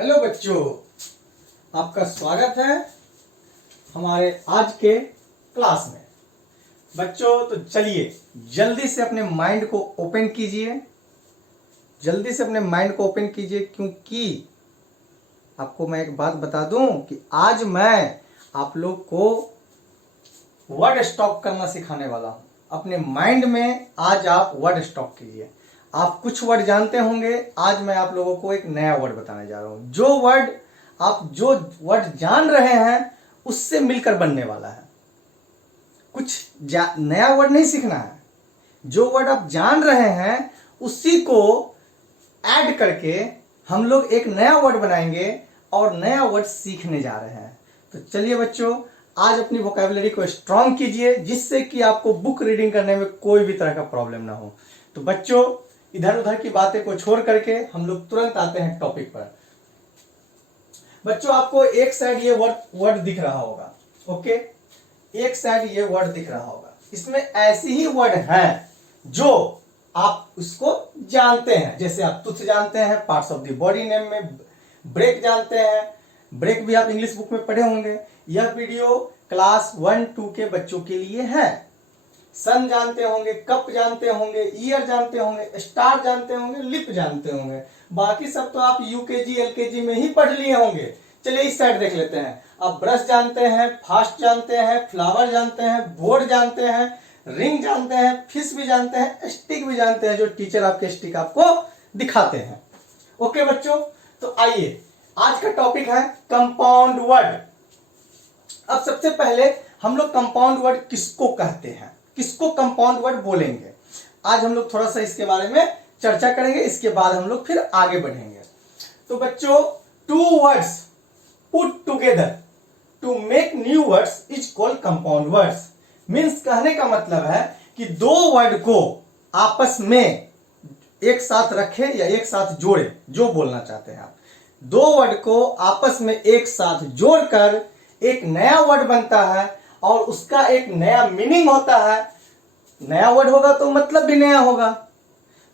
Hello बच्चों, आपका स्वागत है हमारे आज के क्लास में। बच्चों तो चलिए जल्दी से अपने माइंड को ओपन कीजिए, क्योंकि आपको मैं एक बात बता दूं कि आज मैं आप लोग को वर्ड स्टॉक करना सिखाने वाला हूं। अपने माइंड में आज आप वर्ड स्टॉक कीजिए। आप कुछ वर्ड जानते होंगे, आज मैं आप लोगों को एक नया वर्ड बताने जा रहा हूं। जो वर्ड जान रहे हैं उससे मिलकर बनने वाला है। कुछ नया वर्ड नहीं सीखना है, जो वर्ड आप जान रहे हैं उसी को ऐड करके हम लोग एक नया वर्ड बनाएंगे और नया वर्ड सीखने जा रहे हैं। तो चलिए बच्चों, आज अपनी वोकैबुलरी को स्ट्रांग कीजिए, जिससे कि आपको बुक रीडिंग करने में कोई भी तरह का प्रॉब्लम ना हो। तो बच्चों, इधर उधर की बातें को छोड़ करके हम लोग तुरंत आते हैं टॉपिक पर। बच्चों, आपको एक साइड ये वर्ड दिख रहा होगा, ओके, एक साइड ये वर्ड दिख रहा होगा। इसमें ऐसी ही वर्ड है जो आप उसको जानते हैं। जैसे आप टूथ जानते हैं, parts of the body name में ब्रेक जानते हैं, ब्रेक भी आप इंग्लिश बुक में पढ़े होंगे। यह वीडियो क्लास 1-2 के बच्चों के लिए है। सन जानते होंगे, कप जानते होंगे, ईयर जानते होंगे, स्टार जानते होंगे, लिप जानते होंगे। बाकी सब तो आप यूकेजी एलकेजी में ही पढ़ लिए होंगे। चलिए इस साइड देख लेते हैं। आप ब्रश जानते हैं, फास्ट जानते हैं, फ्लावर जानते हैं, बोर्ड जानते हैं, रिंग जानते हैं, फिश भी जानते हैं, स्टिक भी जानते हैं, जो टीचर आपके स्टिक आपको दिखाते हैं। ओके बच्चों, तो आइए आज का टॉपिक है कंपाउंड वर्ड। अब सबसे पहले हम लोग कंपाउंड वर्ड किसको कहते हैं, किसको कंपाउंड वर्ड बोलेंगे, आज हम लोग थोड़ा सा इसके बारे में चर्चा करेंगे। इसके बाद हम लोग फिर आगे बढ़ेंगे। तो बच्चों, two words put together to make new words is called compound words. Means कहने का मतलब है कि दो वर्ड को आपस में एक साथ रखे या एक साथ जोड़े, जो बोलना चाहते हैं आप। दो वर्ड को आपस में एक साथ जोड़कर एक नया वर्ड बनता है और उसका एक नया मीनिंग होता है। नया वर्ड होगा तो मतलब भी नया होगा।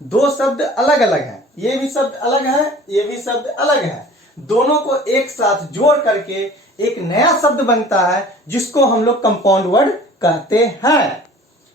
दो शब्द अलग अलग हैं, ये भी शब्द अलग है, ये भी शब्द अलग है। दोनों को एक साथ जोड़ करके एक नया शब्द बनता है, जिसको हम लोग कंपाउंड वर्ड कहते हैं।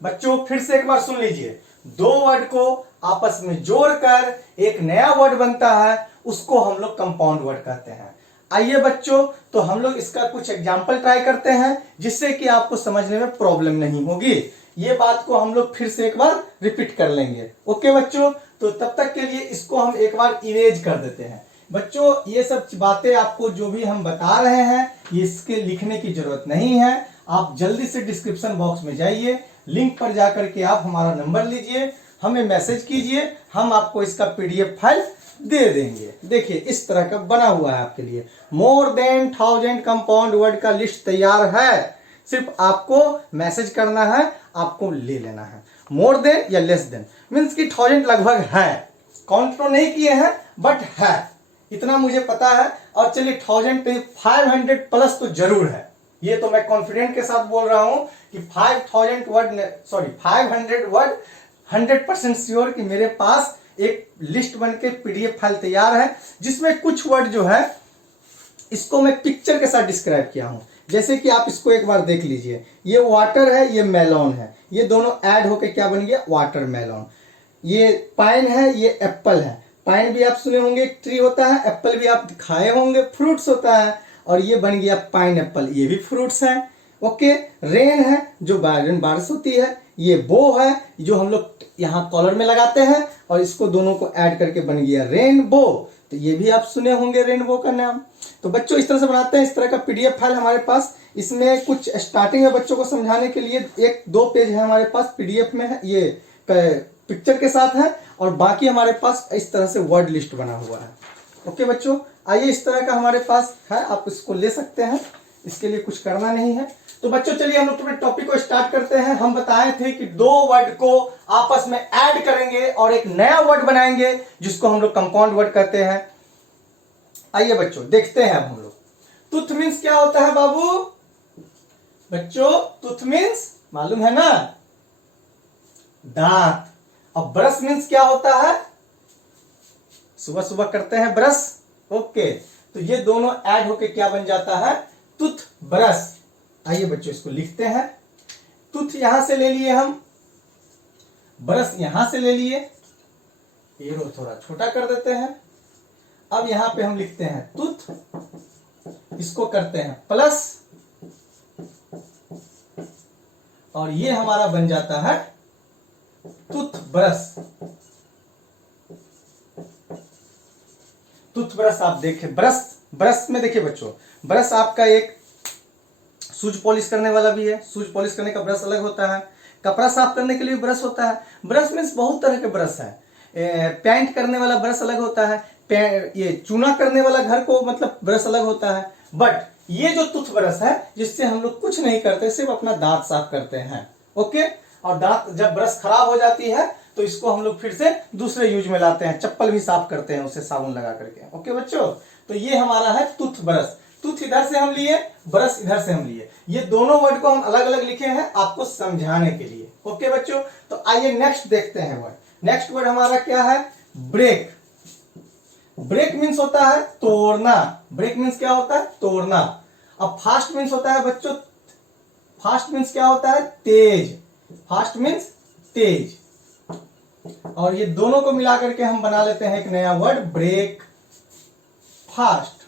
बच्चों फिर से एक बार सुन लीजिए। दो वर्ड को आपस में जोड़कर एक नया वर्ड बनता है, उसको हम लोग कंपाउंड वर्ड कहते हैं। आइए बच्चों, तो हम लोग इसका कुछ एग्जाम्पल ट्राई करते हैं, जिससे कि आपको समझने में प्रॉब्लम नहीं होगी। ये बात को हम लोग फिर से एक बार रिपीट कर लेंगे। ओके बच्चों, तो तब तक के लिए इसको हम एक बार इरेज कर देते हैं। बच्चों, ये सब बातें आपको जो भी हम बता रहे हैं, इसके लिखने की जरूरत नहीं है। आप जल्दी से डिस्क्रिप्शन बॉक्स में जाइए, लिंक पर जाकर के आप हमारा नंबर लीजिए, हमें मैसेज कीजिए, हम आपको इसका पीडीएफ फाइल दे देंगे। देखिए इस तरह का बना हुआ है आपके लिए। मोर देन 1000 कंपाउंड वर्ड का लिस्ट तैयार है। सिर्फ आपको मैसेज करना है, आपको ले लेना है। मोर देन या लेस देन मीन्स कि 1000 लगभग है। काउंट तो नहीं किए हैं बट है, इतना मुझे पता है। और चलिए 1000 500 प्लस तो जरूर है। ये तो मैं कॉन्फिडेंट के साथ बोल रहा हूं कि 500 वर्ड 100% श्योर कि मेरे पास एक लिस्ट बन के पीडीएफ फाइल तैयार है, जिसमें कुछ वर्ड जो है इसको मैं पिक्चर के साथ डिस्क्राइब किया हूं। जैसे कि आप इसको एक बार देख लीजिए। ये वाटर है, ये मेलॉन है, ये दोनों ऐड होके क्या बन गया, वाटर मेलॉन। ये पाइन है, ये एप्पल है। पाइन भी आप सुने होंगे, एक ट्री होता है। एप्पल भी आप खाए होंगे, फ्रूट्स होता है। और ये बन गया पाइन एप्पल, ये भी फ्रूट्स है। ओके, रेन है जो बारिश होती है। ये बो है जो हम लोग यहाँ कॉलर में लगाते हैं, और इसको दोनों को ऐड करके बन गया रेनबो। तो ये भी आप सुने होंगे रेनबो का नाम। तो बच्चों इस तरह से बनाते हैं। इस तरह का पीडीएफ फाइल हमारे पास, इसमें कुछ स्टार्टिंग में बच्चों को समझाने के लिए 1-2 पेज है हमारे पास पीडीएफ में है, ये पिक्चर के साथ है, और बाकी हमारे पास इस तरह से वर्ड लिस्ट बना हुआ है। ओके बच्चों, आइए इस तरह का हमारे पास है, आप इसको ले सकते हैं, इसके लिए कुछ करना नहीं है। तो बच्चों चलिए हम लोग अपने टॉपिक को स्टार्ट करते हैं। हम बताए थे कि दो वर्ड को आपस में ऐड करेंगे और एक नया वर्ड बनाएंगे, जिसको हम लोग कंपाउंड वर्ड कहते हैं। आइए बच्चों देखते हैं अब हम लोग। टूथ मीन्स क्या होता है बाबू? बच्चों टूथ मीन्स मालूम है ना, दांत। अब ब्रश मीन्स क्या होता है? सुबह सुबह करते हैं ब्रश। ओके, तो ये दोनों ऐड होके क्या बन जाता है, टूथ ब्रश। आइए बच्चों इसको लिखते हैं। टूथ यहां से ले लिए हम, ब्रश यहां से ले लिए, एरो थोड़ा छोटा कर देते हैं। अब यहां पे हम लिखते हैं टूथ, इसको करते हैं प्लस, और ये हमारा बन जाता है टूथ ब्रश। टूथ ब्रश आप देखें, ब्रश में देखिए बच्चों, ब्रश आपका एक शूज पॉलिश करने वाला भी है, शूज पॉलिश करने का ब्रश अलग होता है, कपड़ा साफ करने के लिए ब्रश होता है। ब्रश मीन्स बहुत तरह के ब्रश है। पेंट करने वाला ब्रश अलग होता है, ये चूना करने वाला घर को मतलब ब्रश अलग होता है। बट ये जो टूथ ब्रश है, जिससे हम लोग कुछ नहीं करते, सिर्फ अपना दांत साफ करते हैं। ओके, और दांत जब ब्रश खराब हो जाती है तो इसको हम लोग फिर से दूसरे यूज में लाते हैं, चप्पल भी साफ करते हैं उसे साबुन लगा करके। ओके बच्चों, तो ये हमारा है टूथ ब्रश। टूथ इधर से हम लिए, ब्रश इधर से हम लिए। ये दोनों वर्ड को हम अलग अलग लिखे हैं आपको समझाने के लिए। ओके बच्चों, तो आइए नेक्स्ट देखते हैं वर्ड। नेक्स्ट वर्ड हमारा क्या है, ब्रेक। ब्रेक मीन्स होता है तोड़ना। ब्रेक मीन्स क्या होता है, तोड़ना। अब फास्ट मीन्स होता है बच्चों, फास्ट मीन्स क्या होता है, तेज। फास्ट मीन्स तेज। और ये दोनों को मिला करके हम बना लेते हैं एक नया वर्ड, ब्रेक फास्ट।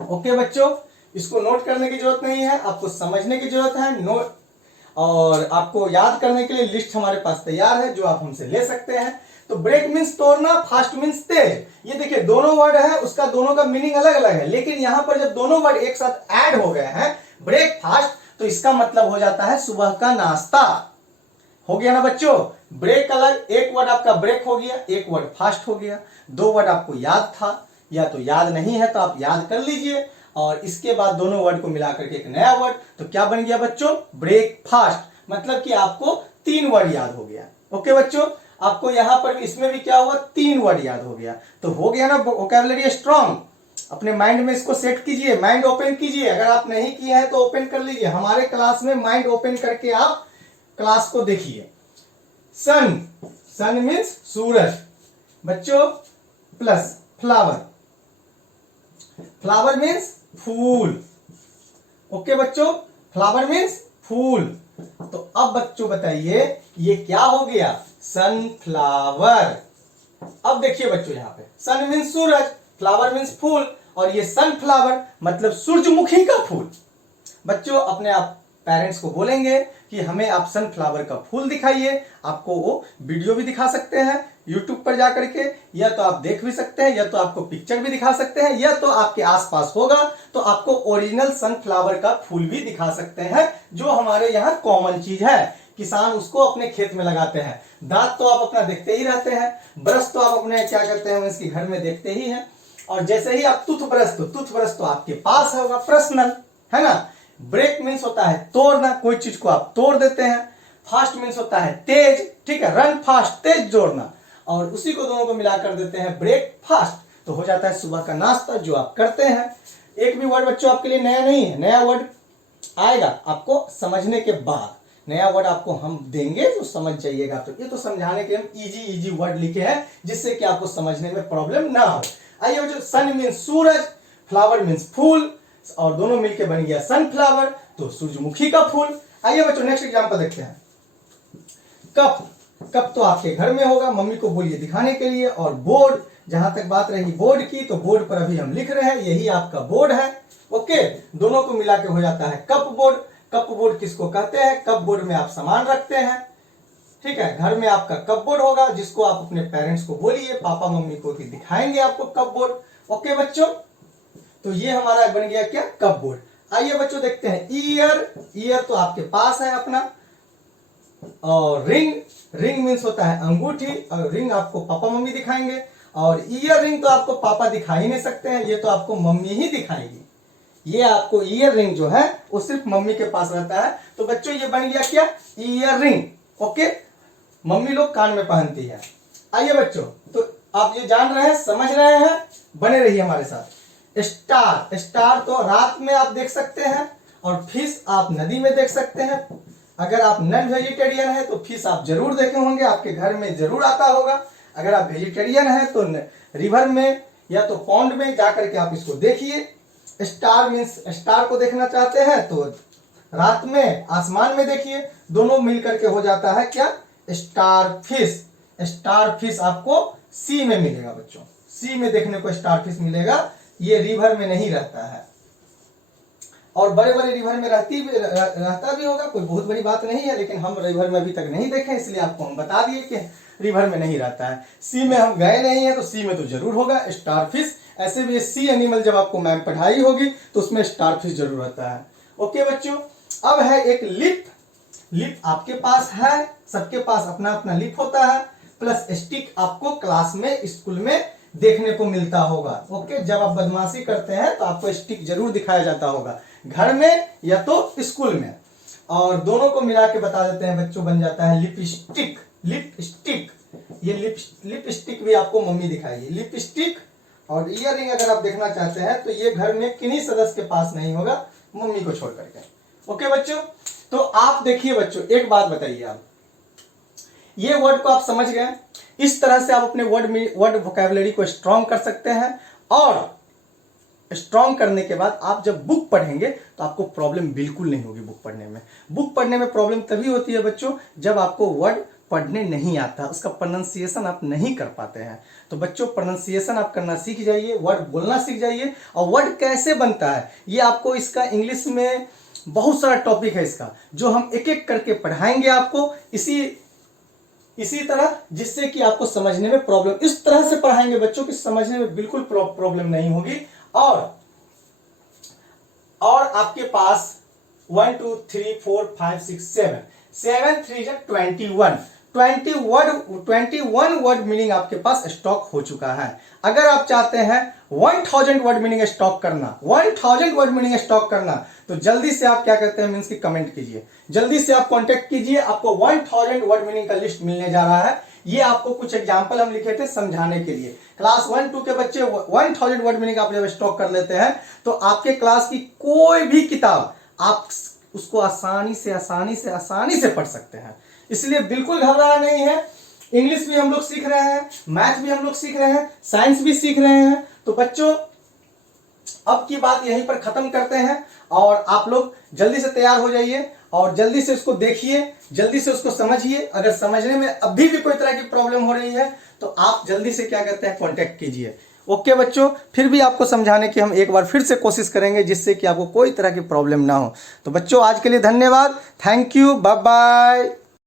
ओके बच्चों, इसको नोट करने की जरूरत नहीं है, आपको समझने की जरूरत है। नोट और आपको याद करने के लिए लिस्ट हमारे पास तैयार है, जो आप हमसे ले सकते हैं। तो ब्रेक मीन्स तोड़ना, फास्ट मीन्स तेज। ये देखिए दोनों वर्ड है, उसका दोनों का मीनिंग अलग अलग है, लेकिन यहां पर जब दोनों वर्ड एक साथ ऐड हो गए हैं, ब्रेक फास्ट, तो इसका मतलब हो जाता है सुबह का नाश्ता। हो गया ना बच्चों, ब्रेक अलग, एक वर्ड आपका ब्रेक हो गया, एक वर्ड फास्ट हो गया। दो वर्ड आपको याद था या तो याद नहीं है तो आप याद कर लीजिए, और इसके बाद दोनों वर्ड को मिलाकर के एक नया वर्ड, तो क्या बन गया बच्चों, ब्रेक फास्ट। मतलब कि आपको 3 वर्ड याद हो गया। ओके बच्चों, आपको यहां पर इसमें भी क्या हुआ, 3 वर्ड याद हो गया। तो हो गया ना वोकैबुलरी स्ट्रांग। अपने माइंड में इसको सेट कीजिए, माइंड ओपन कीजिए। अगर आप नहीं किए हैं तो ओपन कर लीजिए। हमारे क्लास में माइंड ओपन करके आप क्लास को देखिए। सन, सन मीन्स सूरज बच्चों, प्लस फ्लावर, फ्लावर मीन्स फूल। ओके बच्चों, फ्लावर मीन्स फूल। तो अब बच्चों बताइए ये क्या हो गया, सनफ्लावर। अब देखिए बच्चों यहां पे सन मीन्स सूरज, फ्लावर मीन्स फूल, और ये सनफ्लावर मतलब सूरजमुखी का फूल। बच्चों अपने आप पेरेंट्स को बोलेंगे कि हमें आप सनफ्लावर का फूल दिखाइए। आपको वो वीडियो भी दिखा सकते हैं यूट्यूब पर जाकर के, या तो आप देख भी सकते हैं, या तो आपको पिक्चर भी दिखा सकते हैं, या तो आपके आसपास होगा तो आपको ओरिजिनल सनफ्लावर का फूल भी दिखा सकते हैं, जो हमारे यहाँ कॉमन चीज है। किसान उसको अपने खेत में लगाते हैं। दांत तो आप अपना देखते ही रहते हैं, ब्रश तो आप अपने क्या करते हैं इसकी घर में देखते ही हैं, और जैसे ही आप टूथब्रश, तो टूथब्रश तो आपके पास होगा पर्सनल, है ना। ब्रेक मीन्स होता है तोड़ना, कोई चीज को आप तोड़ देते हैं। फास्ट मीन्स होता है तेज, ठीक है, रन फास्ट, तेज दौड़ना, और उसी को दोनों को मिला कर देते हैं ब्रेक फास्ट। तो हो जाता है सुबह का नाश्ता जो आप करते हैं। एक भी वर्ड बच्चों आपके लिए नया नहीं है, नया वर्ड आएगा आपको समझने के बाद। नया वर्ड आपको हम देंगे तो समझ जाइएगा। तो ये तो समझाने के हम इजी वर्ड लिखे हैं, जिससे कि आपको समझने में प्रॉब्लम ना हो। आइए बच्चों, सन मीन्स सूरज, फ्लावर मीन्स फूल, और दोनों मिलके बन गया सनफ्लावर, तो सूरजमुखी का फूल। आइए बच्चों नेक्स्ट एग्जांपल देखते हैं। कप, कप तो आपके घर में होगा, मम्मी को बोलिए दिखाने के लिए। और बोर्ड, जहां तक बात रही बोर्ड की, तो बोर्ड पर अभी हम लिख रहे हैं, यही आपका बोर्ड है। ओके, दोनों को मिला के हो जाता है कप बोर्ड। कप बोर्ड किसको कहते हैं, कप बोर्ड में आप सामान रखते हैं, ठीक है। घर में आपका कप बोर्ड होगा, जिसको आप अपने पेरेंट्स को बोलिए, पापा मम्मी को भी दिखाएंगे आपको कप बोर्ड। ओके बच्चों, तो ये हमारा बन गया क्या, कप बोर्ड। आइए बच्चों देखते हैं ईयर। ईयर तो आपके पास है अपना। और रिंग, रिंग मीन्स होता है अंगूठी, और रिंग आपको पापा मम्मी दिखाएंगे। और ईयर रिंग तो आपको पापा दिखा ही नहीं सकते हैं, ये तो आपको मम्मी ही दिखाएगी। ये आपको ईयर रिंग जो है वो सिर्फ मम्मी के पास रहता है। तो बच्चों ये बन गया क्या, ईयर रिंग। ओके, मम्मी लोग कान में पहनती है। आइए बच्चों, तो आप ये जान रहे हैं, समझ रहे हैं, बने रहिए हमारे साथ। स्टार, स्टार तो रात में आप देख सकते हैं, और फिश आप नदी में देख सकते हैं। अगर आप नॉन वेजिटेरियन है तो फिश आप जरूर देखे होंगे, आपके घर में जरूर आता होगा। अगर आप वेजिटेरियन है तो रिवर में या तो पॉन्ड में जा करके आप इसको देखिए। स्टार मीन्स स्टार को देखना चाहते हैं तो रात में आसमान में देखिए, दोनों मिलकर के हो जाता है क्या, स्टार फिश। स्टार फिश आपको सी में मिलेगा बच्चों, सी में देखने को स्टार फिश मिलेगा, ये रिवर में नहीं रहता है। और बड़े बड़े रिवर में रहता भी होगा, कोई बहुत बड़ी बात नहीं है, लेकिन हम रिवर में अभी तक नहीं देखे, इसलिए आपको हम बता दिए कि रिवर में नहीं रहता है। सी में हम गए नहीं है तो सी में तो जरूर होगा स्टार फिश। ऐसे भी सी एनिमल जब आपको मैम पढ़ाई होगी तो उसमें स्टार फिश जरूर रहता है। ओके बच्चों, अब है एक लिप। लिप आपके पास है, सबके पास अपना अपना लिप होता है, प्लस स्टिक आपको क्लास में स्कूल में देखने को मिलता होगा। ओके, जब आप बदमाशी करते हैं तो आपको स्टिक जरूर दिखाया जाता होगा, घर में या तो स्कूल में। और दोनों को मिला के बता देते हैं बच्चों, बन जाता है लिपस्टिक। लिपस्टिक, ये लिपस्टिक भी आपको मम्मी दिखाएगी। लिपस्टिक और ईयररिंग अगर आप देखना चाहते हैं तो ये घर में किन्हीं सदस्य के पास नहीं होगा, मम्मी को छोड़ करके। ओके बच्चों, तो आप देखिए बच्चों, एक बात बताइए, आप ये वर्ड को आप समझ गए। इस तरह से आप अपने वर्ड वोकैबुलरी को स्ट्रॉन्ग कर सकते हैं, और स्ट्रॉन्ग करने के बाद आप जब बुक पढ़ेंगे तो आपको प्रॉब्लम बिल्कुल नहीं होगी बुक पढ़ने में। बुक पढ़ने में प्रॉब्लम तभी होती है बच्चों जब आपको वर्ड पढ़ने नहीं आता, उसका प्रोनाउंसिएशन आप नहीं कर पाते हैं। तो बच्चों प्रोनाउंसिएशन आप करना सीख जाइए, वर्ड बोलना सीख जाइए। और वर्ड कैसे बनता है ये आपको, इसका इंग्लिश में बहुत सारा टॉपिक है इसका, जो हम एक एक करके पढ़ाएंगे आपको इसी तरह, जिससे कि आपको समझने में प्रॉब्लम, इस तरह से पढ़ाएंगे बच्चों कि समझने में बिल्कुल प्रॉब्लम नहीं होगी। और आपके पास 1 2 3 4 5 6 7 7 3 21 वर्ड मीनिंग आपके पास स्टॉक हो चुका है। अगर आप चाहते हैं 1000 वर्ड मीनिंग स्टॉक करना, 1000 वर्ड मीनिंग स्टॉक करना, तो जल्दी से आप क्या करते हैं मीन्स की कमेंट कीजिए, जल्दी से आप कांटेक्ट कीजिए, आपको 1000 वर्ड मीनिंग का लिस्ट मिलने जा रहा है। ये आपको कुछ एग्जांपल हम लिखे थे समझाने के लिए। क्लास 1 2 के बच्चे 1000 वर्ड मीनिंग आप जब स्टॉक कर लेते हैं तो आपके क्लास की कोई भी किताब आप उसको आसानी से पढ़ सकते हैं। इसलिए बिल्कुल घबराना नहीं है। इंग्लिश भी हम लोग सीख रहे हैं, मैथ भी हम लोग सीख रहे हैं, साइंस भी सीख रहे हैं। तो बच्चों अब की बात यहीं पर खत्म करते हैं, और आप लोग जल्दी से तैयार हो जाइए और जल्दी से इसको देखिए, जल्दी से उसको समझिए। अगर समझने में अभी भी कोई तरह की प्रॉब्लम हो रही है तो आप जल्दी से क्या करते हैं, कांटेक्ट कीजिए। ओके बच्चों, फिर भी आपको समझाने की हम एक बार फिर से कोशिश करेंगे जिससे कि आपको कोई तरह की प्रॉब्लम ना हो। तो बच्चों आज के लिए धन्यवाद, थैंक यू, बाय बाय।